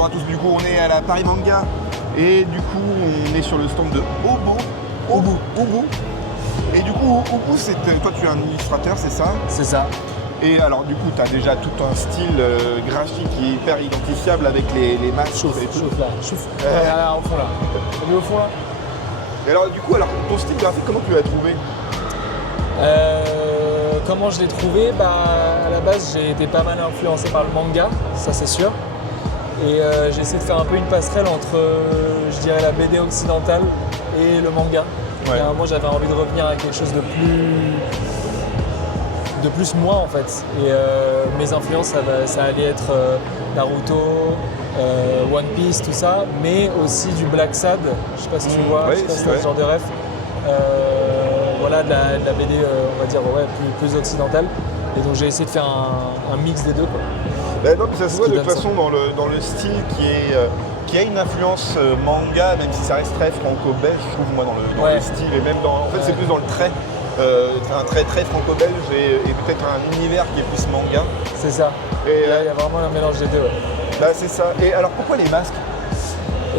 Bonjour à tous, du coup on est à la Paris Manga et du coup on est sur le stand de Obu. Et du coup Obu, toi tu es un illustrateur, c'est ça? C'est ça. Et alors du coup tu as déjà tout un style graphique qui est hyper identifiable avec les masques. Chauffe là. Au fond là. On est au fond là. Et alors du coup, ton style graphique, comment tu l'as trouvé? Comment je l'ai trouvé? À la base, j'ai été pas mal influencé par le manga, ça c'est sûr. Et j'ai essayé de faire un peu une passerelle entre, je dirais, la BD occidentale et le manga. Ouais. Et, moi, j'avais envie de revenir à quelque chose de plus moi en fait. Et mes influences, ça allait être Naruto, One Piece, tout ça, mais aussi du Black Sad. Je sais pas si tu vois, ouais, je sais pas si si, t'as ouais. ce genre de ref. Voilà, de la BD, on va dire, plus occidentale. Et donc j'ai essayé de faire un mix des deux, quoi. Non, mais ça se voit de toute façon dans le style qui a une influence manga, même si ça reste très franco-belge, je trouve, moi, dans le style. Et même en fait, c'est plus dans le trait. Un trait très franco-belge et peut-être un univers qui est plus manga. C'est ça. Et là, il y a vraiment un mélange des deux. Ouais. Là, c'est ça. Et alors, pourquoi les masques?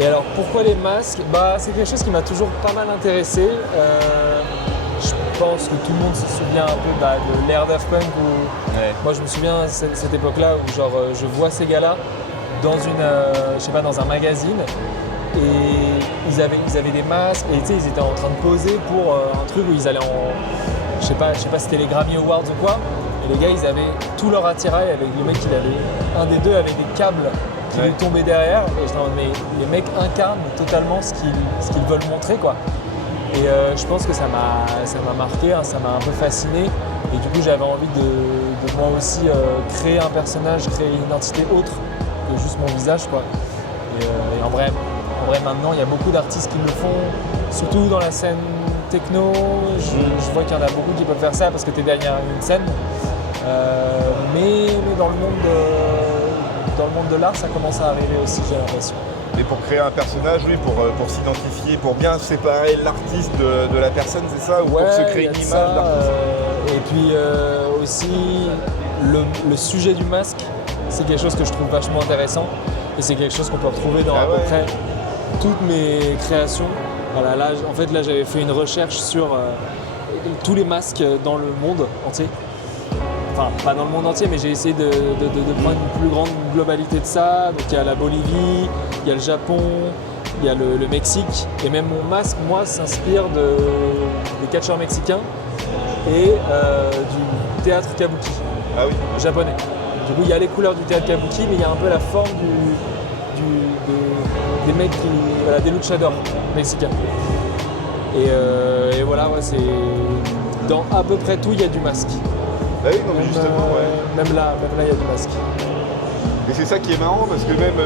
Et alors, pourquoi les masques? C'est quelque chose qui m'a toujours pas mal intéressé. Je pense que tout le monde se souvient un peu de l'ère Daft Punk où moi je me souviens cette époque-là où genre je vois ces gars-là dans dans un magazine et ils avaient des masques et tu sais ils étaient en train de poser pour un truc où ils allaient je sais pas si c'était les Grammy Awards ou quoi, et les gars ils avaient tout leur attirail avec le mec un des deux avait des câbles qui lui tombaient derrière et j'étais en mode mais les mecs incarnent totalement ce qu'ils veulent montrer, quoi. Et je pense que ça m'a marqué, ça m'a un peu fasciné. Et du coup, j'avais envie de moi aussi créer un personnage, créer une identité autre que juste mon visage, quoi. Et en vrai, maintenant, il y a beaucoup d'artistes qui le font, surtout dans la scène techno. Je vois qu'il y en a beaucoup qui peuvent faire ça parce que tu es derrière une scène. Mais dans le monde de l'art, ça commence à arriver aussi, j'ai l'impression. Et pour créer un personnage, oui, pour s'identifier, pour bien séparer l'artiste de la personne, c'est ça? Ou pour se créer une image d'artiste? Et puis aussi, le sujet du masque, c'est quelque chose que je trouve vachement intéressant. Et c'est quelque chose qu'on peut retrouver dans à peu près toutes mes créations. Voilà, là, j'avais fait une recherche sur tous les masques dans le monde entier. Enfin, pas dans le monde entier, mais j'ai essayé de prendre une plus grande globalité de ça. Donc il y a la Bolivie, il y a le Japon, il y a le Mexique. Et même mon masque, moi, s'inspire des catcheurs mexicains et du théâtre kabuki japonais. Du coup, il y a les couleurs du théâtre kabuki, mais il y a un peu la forme des mecs des luchadors mexicains. Et voilà, c'est dans à peu près tout, il y a du masque. Bah oui, non, mais justement, Même là, il y a du masque. Et c'est ça qui est marrant parce que même,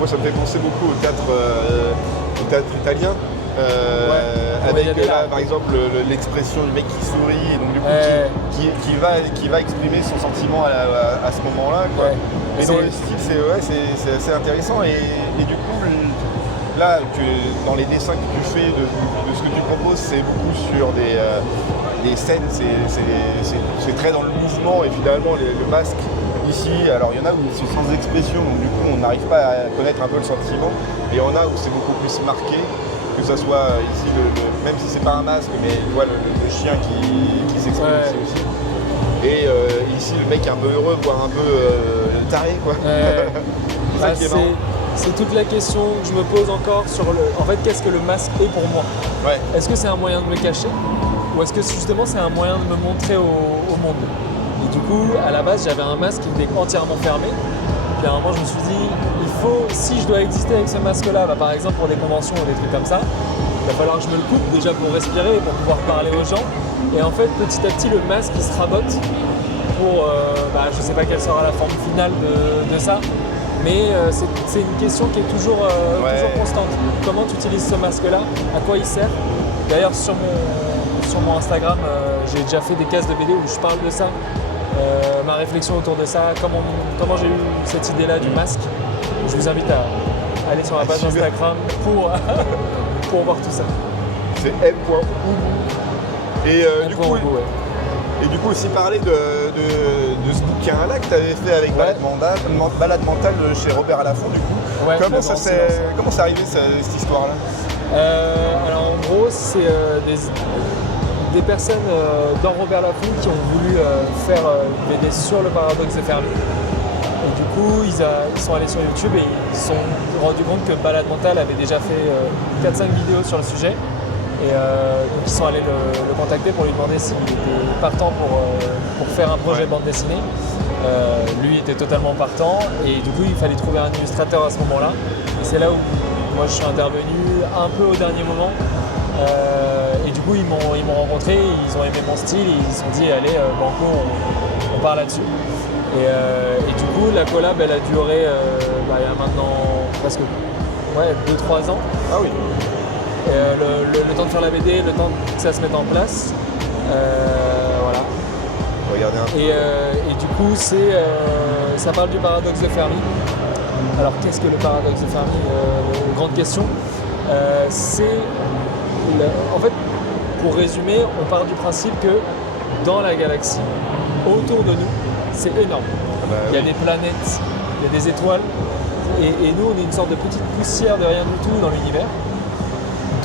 moi ça me fait penser beaucoup au théâtre italien. Avec là, par exemple, l'expression du mec qui sourit et donc du coup qui va exprimer son sentiment à ce moment-là, quoi. Ouais. Et dans le style, c'est assez intéressant et du coup, là, dans les dessins que tu fais de ce que tu proposes, c'est beaucoup sur des scènes, c'est très dans le mouvement et finalement le masque ici, alors il y en a où c'est sans expression, donc du coup on n'arrive pas à connaître un peu le sentiment, et il y en a où c'est beaucoup plus marqué, que ce soit ici, même si c'est pas un masque, mais tu vois le chien qui s'exprime ici aussi. Et ici le mec est un peu heureux, voire un peu taré, quoi. C'est ça qui est marrant. C'est toute la question que je me pose encore sur en fait, qu'est-ce que le masque est pour moi? Est-ce que c'est un moyen de me cacher? Ou est-ce que justement c'est un moyen de me montrer au monde? Et du coup, à la base, j'avais un masque qui était entièrement fermé. Puis à un moment, je me suis dit, si je dois exister avec ce masque-là, par exemple pour des conventions ou des trucs comme ça, il va falloir que je me le coupe déjà pour respirer et pour pouvoir parler aux gens. Et en fait, petit à petit, le masque, il se rabote pour, je sais pas quelle sera la forme finale de ça. Mais c'est une question qui est toujours constante. Comment tu utilises ce masque-là? À quoi il sert? D'ailleurs, sur mon Instagram, j'ai déjà fait des cases de BD où je parle de ça, ma réflexion autour de ça, comment j'ai eu cette idée-là du masque. Je vous invite à aller sur la page Instagram pour voir tout ça. C'est m.oubou. Et du coup aussi parler de ce bouquin-là que tu avais fait avec Balade Mentale chez Robert Laffont du coup. Ouais, Comment c'est arrivé cette histoire-là? Alors en gros, c'est des personnes dans Robert Laffont qui ont voulu faire une BD sur le paradoxe de Fermi. Et du coup, ils sont allés sur YouTube et ils se sont rendus compte que Balade Mentale avait déjà fait 4-5 vidéos sur le sujet. Et donc ils sont allés le contacter pour lui demander s'il était partant pour faire un projet bande dessinée. Lui était totalement partant et du coup il fallait trouver un illustrateur à ce moment-là. Et c'est là où moi je suis intervenu un peu au dernier moment. Et du coup ils m'ont rencontré, ils ont aimé mon style et ils se sont dit allez banco on part là-dessus. Et du coup la collab elle a duré il y a maintenant presque 2-3 ans. Ah oui. Le temps de faire la BD, le temps que ça se mette en place. Voilà. Regardez un peu. Et du coup, ça parle du paradoxe de Fermi. Alors, qu'est-ce que le paradoxe de Fermi? Grande question. En fait, pour résumer, on part du principe que dans la galaxie, autour de nous, c'est énorme. Il y a des planètes, il y a des étoiles, et nous, on est une sorte de petite poussière de rien du tout dans l'univers.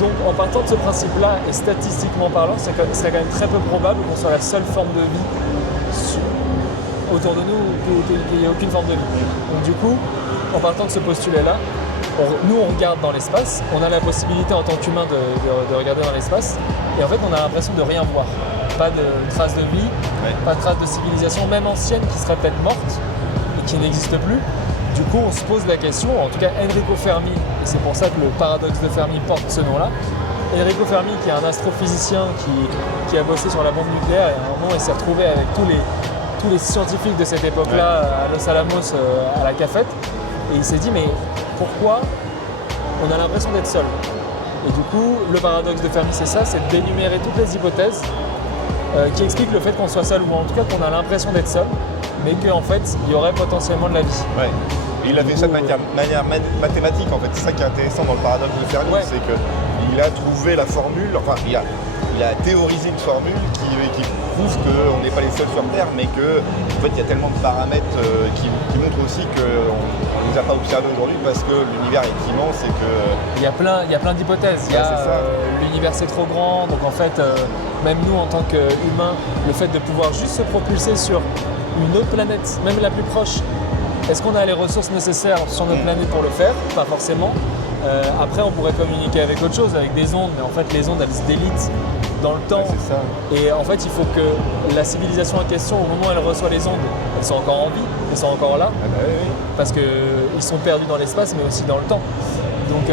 Donc en partant de ce principe-là, et statistiquement parlant, c'est quand même très peu probable qu'on soit la seule forme de vie autour de nous, qu'il n'y ait aucune forme de vie. Donc du coup, en partant de ce postulat-là, nous on regarde dans l'espace, on a la possibilité en tant qu'humain de regarder dans l'espace, et en fait on a l'impression de rien voir. Pas de traces de vie, pas de traces de civilisation, même ancienne, qui serait peut-être morte et qui n'existe plus. Du coup, on se pose la question, en tout cas Enrico Fermi, et c'est pour ça que le paradoxe de Fermi porte ce nom-là. Enrico Fermi, qui est un astrophysicien qui a bossé sur la bombe nucléaire, et à un moment il s'est retrouvé avec tous les scientifiques de cette époque-là à Los Alamos, à la cafette, et il s'est dit mais pourquoi on a l'impression d'être seul? Et du coup, le paradoxe de Fermi, c'est ça, c'est d'énumérer toutes les hypothèses qui expliquent le fait qu'on soit seul, ou en tout cas qu'on a l'impression d'être seul, mais qu'en fait, il y aurait potentiellement de la vie. Ouais. Et il a fait ça de manière mathématique, en fait. C'est ça qui est intéressant dans le paradoxe de Fermi, c'est qu'il a trouvé la formule, enfin, il a théorisé une formule qui prouve qu'on n'est pas les seuls sur Terre, mais qu'en fait, il y a tellement de paramètres qui montrent aussi qu'on ne les a pas observés aujourd'hui parce que l'univers est immense et que... Il y a plein d'hypothèses. L'univers, c'est trop grand, donc en fait, même nous, en tant qu'humains, le fait de pouvoir juste se propulser sur une autre planète, même la plus proche, est-ce qu'on a les ressources nécessaires sur notre planète pour le faire? Pas forcément. Après, on pourrait communiquer avec autre chose, avec des ondes, mais en fait, les ondes, elles se délitent dans le temps. C'est ça. Et en fait, il faut que la civilisation en question, au moment où elle reçoit les ondes, elles sont encore en vie, elles sont encore là, parce qu'ils sont perdus dans l'espace, mais aussi dans le temps. Donc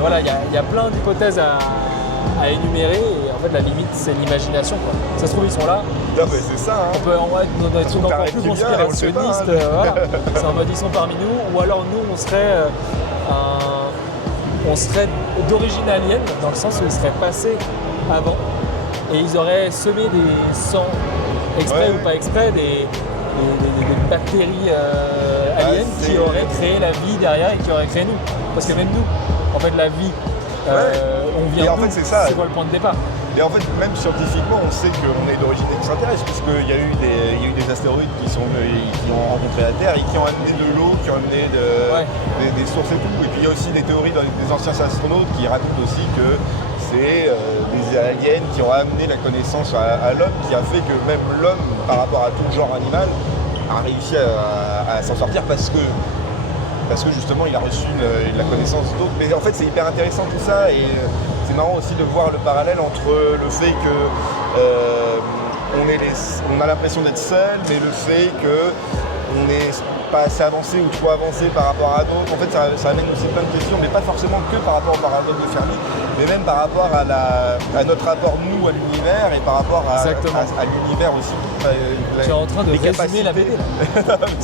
voilà, il y a plein d'hypothèses à énumérer, et en fait, la limite, c'est l'imagination, quoi. Ça se trouve, ils sont là. Non, mais c'est ça. Hein. On peut dans des trucs encore plus conspirationnistes. Voilà. C'est en mode ils sont parmi nous, ou alors nous, on serait d'origine alien, dans le sens où ils seraient passés avant, et ils auraient semé des sangs, exprès ou pas exprès, des bactéries aliens qui auraient créé la vie derrière et qui auraient créé nous. Parce que même nous, en fait, la vie, on vient d'où, c'est quoi le point de départ? Et en fait, même scientifiquement, on sait qu'on est d'origine extraterrestre, puisqu'il y a eu des astéroïdes qui ont rencontré la Terre et qui ont amené de l'eau, qui ont amené des sources et tout. Et puis il y a aussi des théories des anciens astronautes qui racontent aussi que c'est des aliens qui ont amené la connaissance à l'homme, qui a fait que même l'homme, par rapport à tout le genre animal, a réussi à s'en sortir parce que justement il a reçu la connaissance d'autres. Mais en fait c'est hyper intéressant tout ça, et c'est marrant aussi de voir le parallèle entre le fait que on a l'impression d'être seul, mais le fait qu'on n'est pas assez avancé ou trop avancé par rapport à d'autres. En fait ça amène aussi plein de questions, mais pas forcément que par rapport au paradoxe de Fermi, mais même par rapport à notre rapport nous à l'univers, et par rapport à l'univers aussi. Tu es en train de résumer la BD.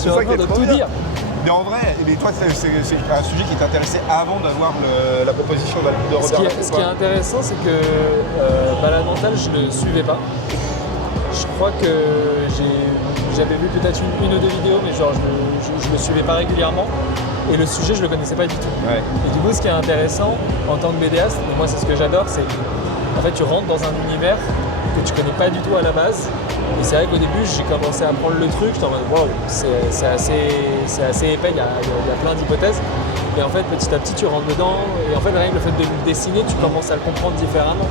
Tu es en train de tout dire. Mais en vrai, toi, c'est un sujet qui t'intéressait avant d'avoir la proposition de Robert Laffont. Ce qui est intéressant, c'est que Balade Mentale, je ne le suivais pas. Je crois que j'avais vu peut-être une ou deux vidéos, mais genre je le suivais pas régulièrement. Et le sujet, je le connaissais pas du tout. Ouais. Et du coup, ce qui est intéressant en tant que BDaste, et moi c'est ce que j'adore, c'est en fait tu rentres dans un univers que tu connais pas du tout à la base. Et c'est vrai qu'au début, j'ai commencé à prendre le truc, j'étais en mode waouh, c'est assez épais, il y a plein d'hypothèses. Et en fait, petit à petit, tu rentres dedans. Et en fait, rien que le fait de le dessiner, tu commences à le comprendre différemment.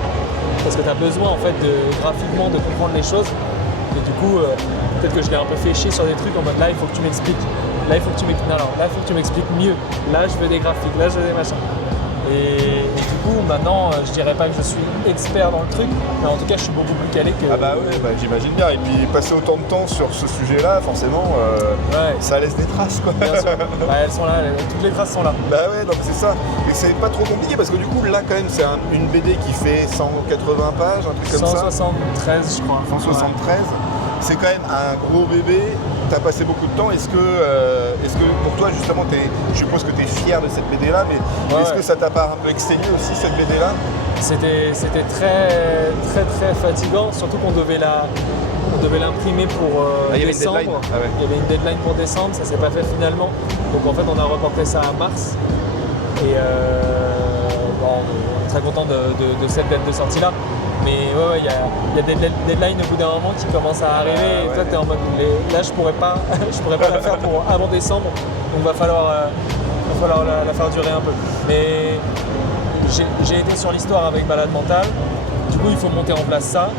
Parce que tu as besoin, en fait, graphiquement, de comprendre les choses. Et du coup, peut-être que je l'ai un peu fait chier sur des trucs en mode là, il faut que tu m'expliques. Là, il faut que tu m'expliques. Non, là, il faut que tu m'expliques mieux. Là, je veux des graphiques. Là, je veux des machins. Et du coup, maintenant, je dirais pas que je suis expert dans le truc, mais en tout cas, je suis beaucoup plus calé que. Ah bah ouais, j'imagine bien. Et puis passer autant de temps sur ce sujet-là, forcément, ça laisse des traces, quoi. Bien sûr. Bah, elles sont là, toutes les traces sont là. Bah ouais, donc c'est ça. Et c'est pas trop compliqué parce que du coup, là, quand même, c'est une BD qui fait 180 pages, un truc comme ça. 173, je crois. 173. C'est quand même un gros bébé. Tu as passé beaucoup de temps. Est-ce que pour toi, justement, je suppose que tu es fier de cette BD-là, mais est-ce que ça t'a pas un peu exténué aussi, cette BD-là? C'était très fatigant, surtout qu'on devait l'imprimer pour décembre. Il y avait une deadline pour décembre, ça s'est pas fait finalement. Donc en fait, on a reporté ça à mars. Et on est très content de cette date de sortie-là. Mais il y a des deadlines au bout d'un moment qui commencent à arriver. Et toi, tu es en mode, là, je pourrais pas la faire pour avant décembre. Donc, va falloir la faire durer un peu. Mais j'ai été sur l'histoire avec Balade Mentale. Du coup, il faut monter en place ça.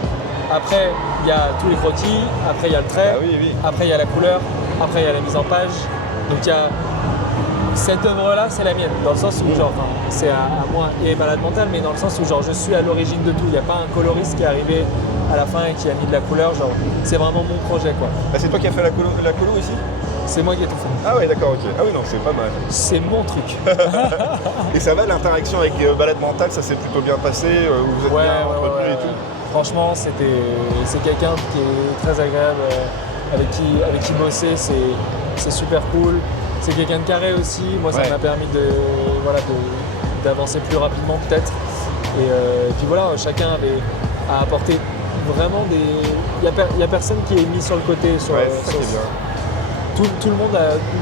Après, il y a tous les croquis. Après, il y a le trait. Après, il y a la couleur. Après, il y a la mise en page. Donc, il y a cette œuvre-là, c'est la mienne, dans le sens où c'est à moi et Balade Mentale, mais dans le sens où je suis à l'origine de tout. Il n'y a pas un coloriste qui est arrivé à la fin et qui a mis de la couleur. C'est vraiment mon projet, quoi. Ah, c'est toi qui as fait la colo ici? C'est moi qui ai tout fait. Ah ouais, d'accord, ok. Ah oui, non, c'est pas mal. C'est mon truc. Et ça va, l'interaction avec Balade Mentale, ça s'est plutôt bien passé? Vous êtes bien entretenu et tout? Franchement, c'est quelqu'un qui est très agréable, avec qui bosser, c'est super cool. C'est quelqu'un de carré aussi, moi ça m'a permis d'avancer plus rapidement peut-être. Et puis voilà, chacun a apporté vraiment des. Il n'y a personne qui est mis sur le côté. Tout le monde,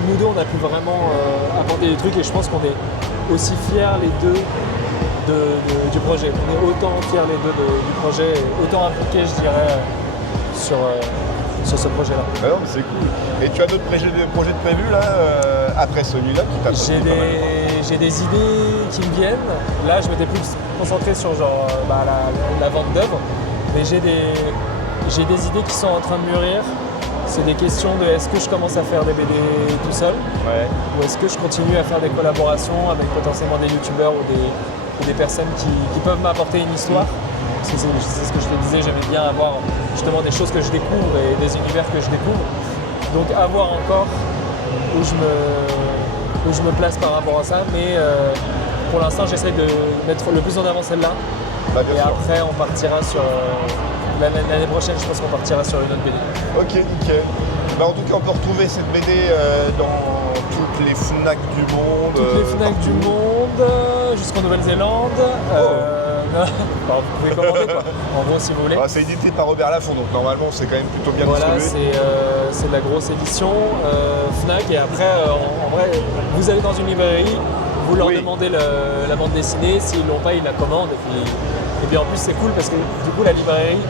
nous deux, on a pu vraiment apporter des trucs et je pense qu'on est aussi fiers les deux du projet. On est autant fiers les deux du projet, et autant impliqués je dirais sur ce projet-là. Ah non, mais c'est cool. Et tu as d'autres projets de prévus là, après celui-là qui t'a J'ai des idées qui me viennent. Là, je m'étais plus concentré sur la vente d'œuvres, mais j'ai des idées qui sont en train de mûrir. C'est des questions de est-ce que je commence à faire des BD tout seul, ou est-ce que je continue à faire des collaborations avec potentiellement des youtubeurs ou des personnes qui peuvent m'apporter une histoire. C'est ce que je te disais, j'aimais bien avoir justement des choses que je découvre et des univers que je découvre. Donc à voir encore où je me place par rapport à ça, mais pour l'instant j'essaie de mettre le plus en avant celle-là. Et après on partira sur l'année prochaine, je pense qu'on partira sur une autre BD. Ok, nickel. En tout cas, on peut retrouver cette BD dans toutes les FNAC du monde. Toutes les FNAC du monde, jusqu'en Nouvelle-Zélande. Vous pouvez commander quoi, en gros si vous voulez. C'est édité par Robert Laffont, donc normalement c'est quand même plutôt bien distribué. C'est de la grosse édition FNAC, et après en vrai vous allez dans une librairie, vous leur demandez la bande dessinée, s'ils l'ont pas ils la commandent, et puis en plus c'est cool parce que du coup la librairie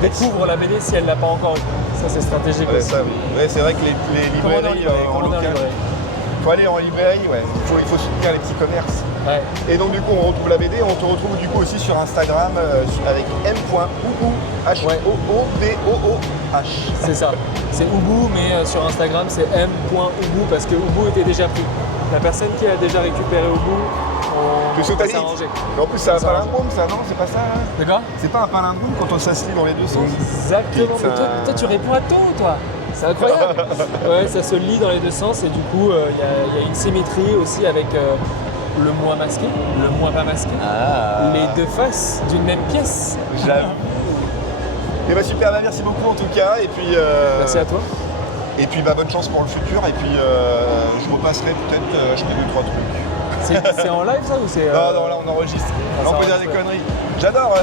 découvre la BD si elle l'a pas encore eu. Ça c'est stratégique aussi. C'est vrai que les librairies en local, il faut aller en librairie, il faut soutenir les petits commerces. Et donc du coup on retrouve la BD, on te retrouve du coup aussi sur Instagram avec m.oubou, H-O-O-B-O-O-H. C'est ça, c'est Oubou, mais sur Instagram c'est m.oubou parce que Oubou était déjà pris. La personne qui a déjà récupéré Oubou, on peut s'arranger. En plus c'est un palindrome ça, non? C'est pas ça hein? D'accord. C'est pas un palindrome quand ça se lit dans les deux sens? Exactement, toi tu réponds à tout toi. C'est incroyable. Ça se lit dans les deux sens et du coup il y a une symétrie aussi avec le moins masqué, le moins pas masqué. Les deux faces d'une même pièce. J'avoue. Et super, merci beaucoup en tout cas. Et puis, merci à toi. Et puis bonne chance pour le futur. Et puis je repasserai peut-être, je ferai 2-3 trucs. C'est en live ça ou c'est Non, là on enregistre. On peut dire des conneries. J'adore.